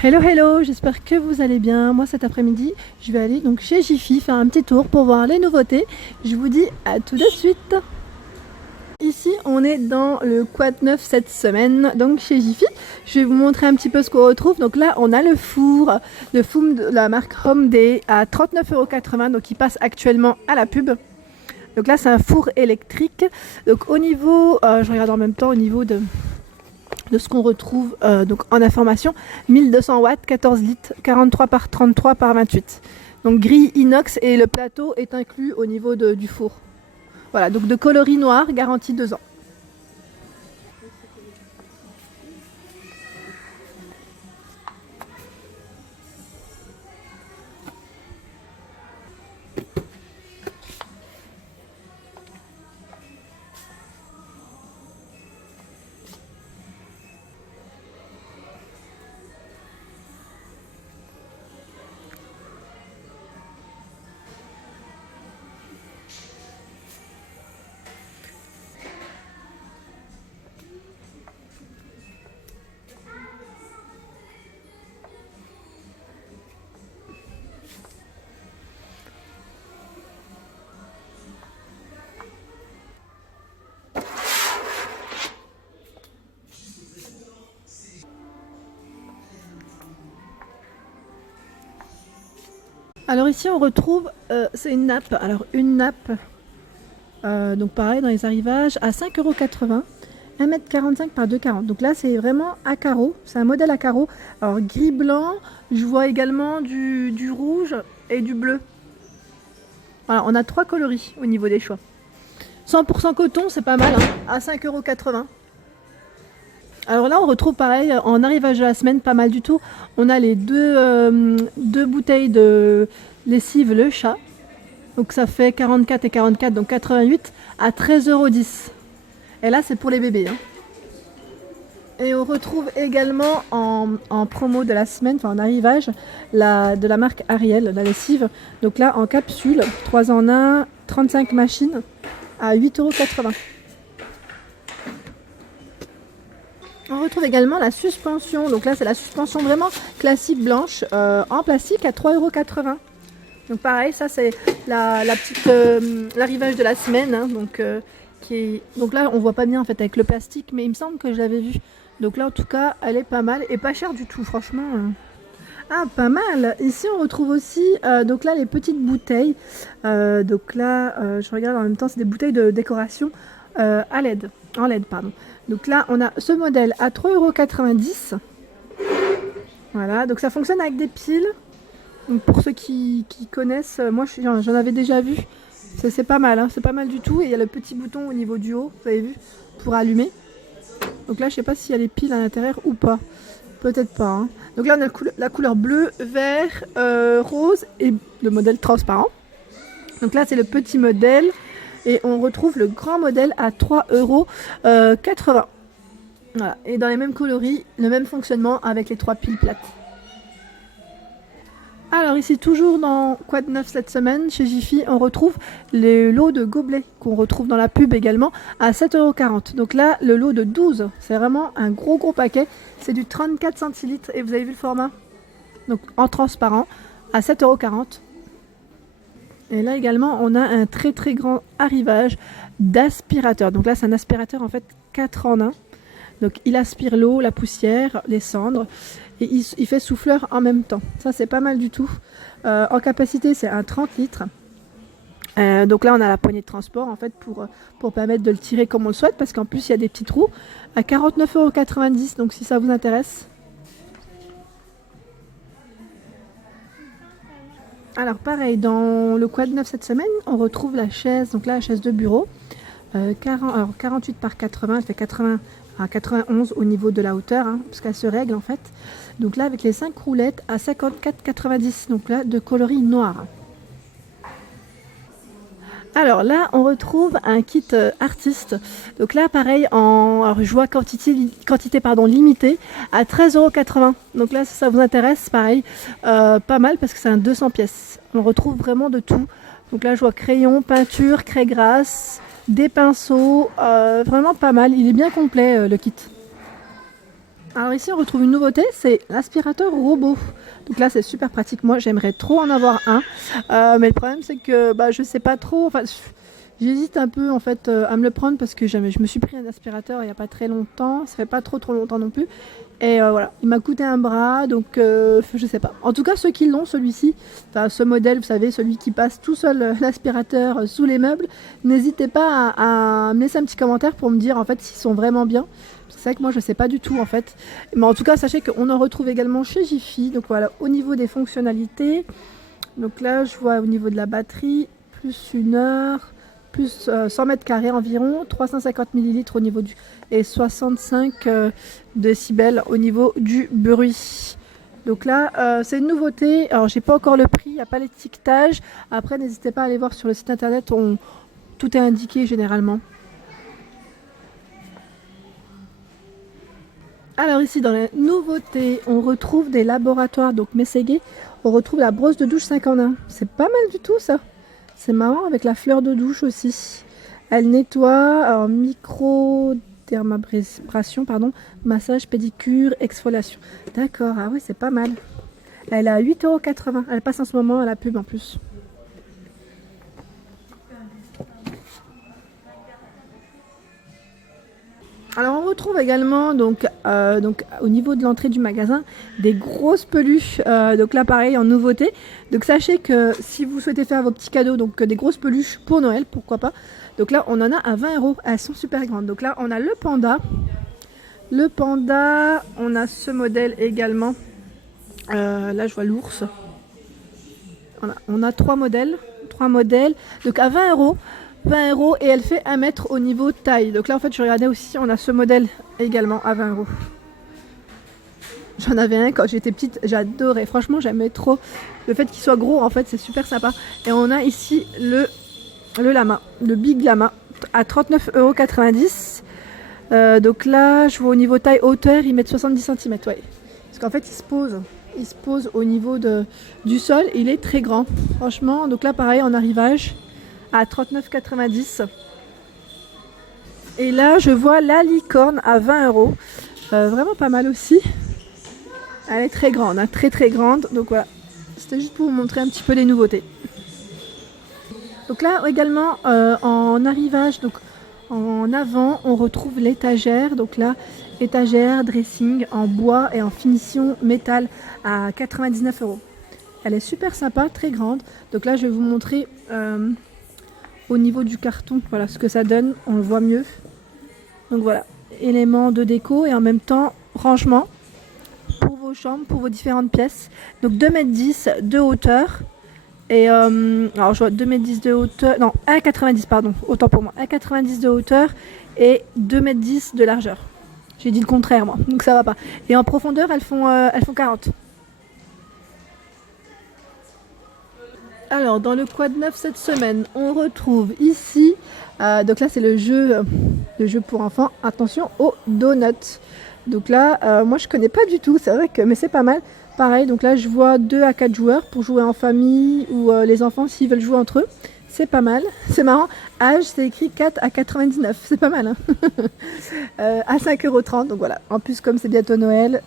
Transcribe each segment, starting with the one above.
Hello hello, j'espère que vous allez bien. Moi cet après-midi, je vais aller donc chez Jiffy faire un petit tour pour voir les nouveautés. Je vous dis à tout de suite. Ici, on est dans le quad 9 cette semaine, donc chez Jiffy. Je vais vous montrer un petit peu ce qu'on retrouve. Donc là, on a le four de la marque Home Day à 39,80 €, donc il passe actuellement à la pub. Donc là, c'est un four électrique. Donc au niveau, je regarde en même temps au niveau de ce qu'on retrouve donc en information, 1200 watts, 14 litres, 43 par 33 par 28. Donc grille inox et le plateau est inclus au niveau du four. Voilà, donc de coloris noir, garantie 2 ans. Alors ici on retrouve, c'est une nappe. Alors une nappe, donc pareil dans les arrivages, à 5,80 €, 1,45 m par 2,40 m. Donc là c'est vraiment à carreaux, c'est un modèle à carreaux. Alors gris blanc, je vois également du rouge et du bleu. Voilà, on a 3 coloris au niveau des choix. 100% coton, c'est pas mal, hein, à 5,80 €. Alors là, on retrouve pareil en arrivage de la semaine, pas mal du tout. On a les deux bouteilles de lessive Le Chat. Donc ça fait 44 et 44, donc 88 à 13,10 €. Et là, c'est pour les bébés, hein. Et on retrouve également en promo de la semaine, enfin en arrivage, de la marque Ariel, la lessive. Donc là, en capsule, 3 en 1, 35 machines à 8,80 €. On retrouve également la suspension. Donc là, c'est la suspension vraiment classique blanche en plastique à 3,80 €. Donc pareil, ça c'est l'arrivage de la semaine, hein, donc là on voit pas bien en fait avec le plastique, mais il me semble que je l'avais vu. Donc là en tout cas, elle est pas mal et pas chère du tout, franchement. Ah, pas mal. Ici on retrouve aussi donc là les petites bouteilles. Donc là, je regarde en même temps, c'est des bouteilles de décoration à LED, en LED pardon. Donc là on a ce modèle à 3,90 €. Voilà, donc ça fonctionne avec des piles. Donc pour ceux qui connaissent, moi j'en avais déjà vu. C'est pas mal, hein, c'est pas mal du tout. Et il y a le petit bouton au niveau du haut, vous avez vu, pour allumer. Donc là, je sais pas s'il y a les piles à l'intérieur ou pas. Peut-être pas, hein. Donc là, on a la couleur bleu, vert, rose et le modèle transparent. Donc là, c'est le petit modèle. Et on retrouve le grand modèle à 3,80 €. Voilà. Et dans les mêmes coloris, le même fonctionnement avec les 3 piles plates. Alors ici, toujours dans Quad 9 cette semaine, chez Jiffy, on retrouve les lots de gobelets qu'on retrouve dans la pub également à 7,40 €. Donc là, le lot de 12, c'est vraiment un gros paquet. C'est du 34 centilitres et vous avez vu le format? Donc en transparent à 7,40 €. Et là également, on a un très grand arrivage d'aspirateur. Donc là, c'est un aspirateur en fait 4 en 1. Donc il aspire l'eau, la poussière, les cendres et il fait souffleur en même temps. Ça c'est pas mal du tout. En capacité c'est un 30 litres. Donc là on a la poignée de transport en fait pour permettre de le tirer comme on le souhaite parce qu'en plus il y a des petits trous à 49,90 €. Donc si ça vous intéresse. Alors pareil, dans le quad 9 cette semaine, on retrouve la chaise, donc là la chaise de bureau. Alors 48 par 80, elle fait 80 à 91 au niveau de la hauteur, hein, parce qu'elle se règle en fait. Donc là avec les 5 roulettes à 54,90, donc là de coloris noir. Alors là on retrouve un kit artiste. Donc là pareil alors je vois quantité pardon, limitée à 13,80 €. Donc là si ça vous intéresse, pareil, pas mal parce que c'est un 200 pièces. On retrouve vraiment de tout. Donc là je vois crayon, peinture, craie grasse, des pinceaux, vraiment pas mal. Il est bien complet le kit. Alors ici on retrouve une nouveauté, c'est l'aspirateur robot. Donc là c'est super pratique, moi j'aimerais trop en avoir un. Mais le problème c'est que je sais pas trop, enfin j'hésite un peu en fait à me le prendre parce que je me suis pris un aspirateur il n'y a pas très longtemps, ça fait pas trop longtemps non plus. Et voilà, il m'a coûté un bras, donc je sais pas. En tout cas ceux qui l'ont, celui-ci, enfin ce modèle, vous savez, celui qui passe tout seul l'aspirateur sous les meubles, n'hésitez pas à me laisser un petit commentaire pour me dire en fait s'ils sont vraiment bien. C'est vrai que moi je sais pas du tout en fait. Mais en tout cas sachez qu'on en retrouve également chez Jiffy. Donc voilà, au niveau des fonctionnalités. Donc là je vois au niveau de la batterie, plus 1 heure, plus 100 mètres carrés environ, 350 millilitres au niveau du... et 65 décibels au niveau du bruit. Donc là c'est une nouveauté. Alors j'ai pas encore le prix, il n'y a pas l'étiquetage. Après n'hésitez pas à aller voir sur le site internet, tout est indiqué généralement. Alors ici dans les nouveautés, on retrouve des laboratoires, donc Messeguet, on retrouve la brosse de douche 5 en 1. C'est pas mal du tout ça. C'est marrant avec la fleur de douche aussi. Elle nettoie en micro-dermabrasion, massage, pédicure, exfoliation. D'accord, ah ouais c'est pas mal. Elle est à 8,80 €. Elle passe en ce moment à la pub en plus. Alors on retrouve également donc au niveau de l'entrée du magasin des grosses peluches, donc là pareil en nouveauté. Donc sachez que si vous souhaitez faire vos petits cadeaux, donc des grosses peluches pour Noël, pourquoi pas. Donc là on en a à 20 €, elles sont super grandes. Donc là on a le panda, on a ce modèle également. Là je vois l'ours. Voilà, on a trois modèles, donc à 20 €. 20 € et elle fait 1 mètre au niveau taille. Donc là en fait je regardais aussi, on a ce modèle également à 20 €. J'en avais un quand j'étais petite, j'adorais, franchement j'aimais trop. Le fait qu'il soit gros en fait c'est super sympa. Et on a ici le lama, le Big Lama à 39,90 €. Donc là je vois au niveau taille hauteur ils mettent 70 cm, ouais. Parce qu'en fait il se pose au niveau du sol et il est très grand. Franchement, donc là pareil en arrivage à 39,90 €. Et là je vois la licorne à 20 €. Vraiment pas mal aussi. Elle est très grande, hein, très grande. Donc voilà, c'était juste pour vous montrer un petit peu les nouveautés. Donc là également en arrivage, donc en avant on retrouve l'étagère. Donc là étagère dressing en bois et en finition métal à 99 €. Elle est super sympa, très grande. Donc là je vais vous montrer au niveau du carton, voilà ce que ça donne, on le voit mieux. Donc voilà, éléments de déco et en même temps rangement pour vos chambres, pour vos différentes pièces. Donc 2,10 m de hauteur. Et alors je vois 2,10 m de hauteur, non 1,90 m pardon, autant pour moi, 1,90 m de hauteur et 2,10 m de largeur. J'ai dit le contraire moi, donc ça va pas. Et en profondeur elles font 40. Alors dans le quad neuf cette semaine, on retrouve ici, donc là c'est le jeu pour enfants, attention aux donuts. Donc là, moi je connais pas du tout, c'est vrai que, mais c'est pas mal. Pareil, donc là je vois 2 à 4 joueurs pour jouer en famille ou les enfants s'ils veulent jouer entre eux. C'est pas mal, c'est marrant. Âge, c'est écrit 4 à 99, c'est pas mal. Hein. À 5,30 €, donc voilà. En plus, comme c'est bientôt Noël,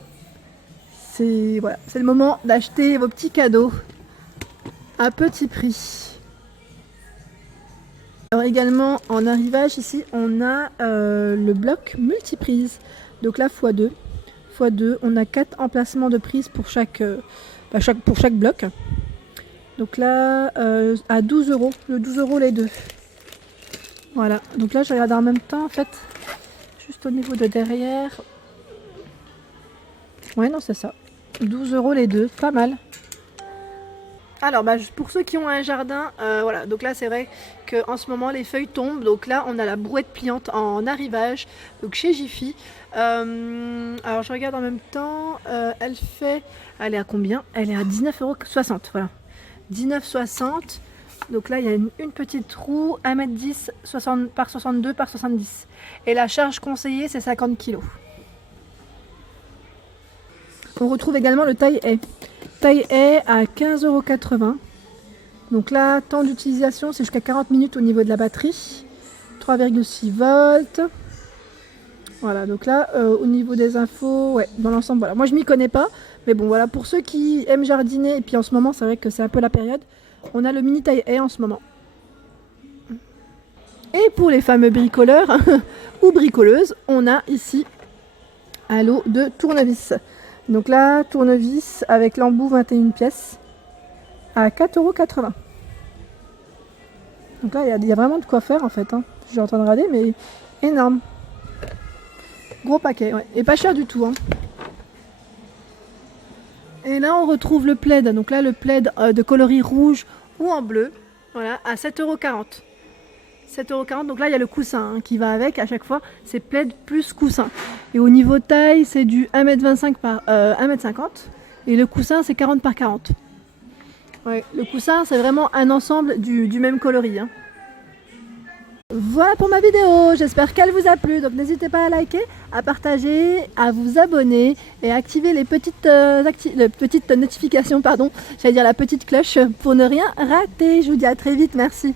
c'est voilà, c'est le moment d'acheter vos petits cadeaux à petit prix. Alors également en arrivage ici on a le bloc multiprise. Donc là x2, on a 4 emplacements de prise pour chaque bloc. Donc là à 12 €, le 12 € les deux. Voilà, donc là je regarde en même temps en fait, juste au niveau de derrière. Ouais non c'est ça, 12 € les deux, pas mal. Alors pour ceux qui ont un jardin, voilà, donc là c'est vrai qu'en ce moment les feuilles tombent, donc là on a la brouette pliante en arrivage, donc chez Jiffy. Alors je regarde en même temps, elle est à combien? Elle est à 19,60 €, voilà, 19,60 €. Donc là il y a une petite roue, 1,10 m par 62 par 70. Et la charge conseillée c'est 50 kg. On retrouve également le taille-haie. Taille-haie à 15,80 €. Donc là, temps d'utilisation, c'est jusqu'à 40 minutes au niveau de la batterie. 3,6 volts. Voilà, donc là, au niveau des infos, ouais, dans l'ensemble, voilà. Moi, je m'y connais pas, mais bon, voilà, pour ceux qui aiment jardiner, et puis en ce moment, c'est vrai que c'est un peu la période, on a le mini taille haie en ce moment. Et pour les fameux bricoleurs ou bricoleuses, on a ici un lot de tournevis. Donc là, tournevis avec l'embout 21 pièces à 4,80 €. Donc là, il y a vraiment de quoi faire en fait. Hein. Je suis en train de regarder, mais énorme. Gros paquet, ouais. Et pas cher du tout. Hein. Et là, on retrouve le plaid. Donc là, le plaid de coloris rouge ou en bleu. Voilà, à 7,40 €. 7,40 €. Donc là, il y a le coussin hein, qui va avec à chaque fois. C'est plaid plus coussin. Et au niveau taille, c'est du 1,25 m par 1,50 m. Et le coussin, c'est 40 par 40. Ouais, le coussin, c'est vraiment un ensemble du même coloris. Hein. Voilà pour ma vidéo, j'espère qu'elle vous a plu, donc n'hésitez pas à liker, à partager, à vous abonner et à activer les petites notifications, j'allais dire la petite cloche pour ne rien rater. Je vous dis à très vite, merci.